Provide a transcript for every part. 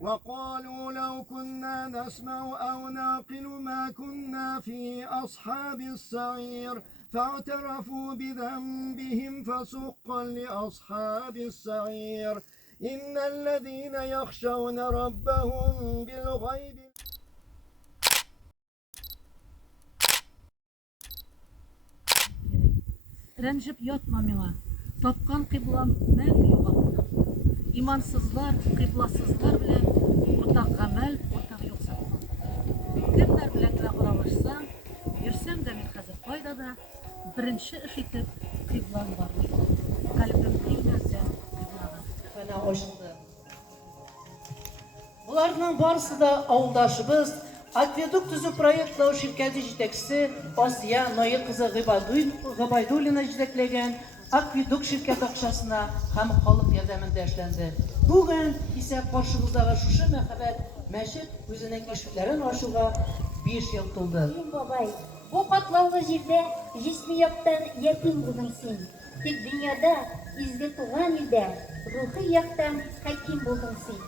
وقالوا لو كنا نسمع أو نعقل ما كنا في أصحاب السعير فاعترفوا بذنبهم فسقا لأصحاب السعير إن الذين يخشون ربهم بالغيب. Рәнҗеп ятма миңа, тапкан кыйблам мәңге югалтма. Имансызлар, кыйбласызлар белән уртак гамәл, уртак юл сатма. Кемнәр белән генә аралашсаң, йөрсәң дә мин хәзер кайда да беренче эш итеп кыйблам бар. Калбим кыймәсәң кыйблага. Фана ачылды. Буларның барысы да авылдашыбыз, Акведук төзү проектлау şirkәте җитәкчесе Асия Ноя кызы Габайдуллина җитәкләгән Акведук şirkәте акчасына һәм халык ярдәмендә эшләнде. Бүген исә каршыбыздагы шушы мәхәббәт мәчет үзенең ишекләрен ачуга 5 ел тулды. Бабай, бу катлаулы җирдә җисми яктан ятим булдың син. Тик дөньяда изге туган илдә рухи яктан хаким булдың син.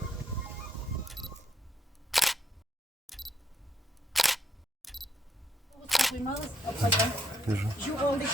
Куймагыз, апайдан. Юк, ул дик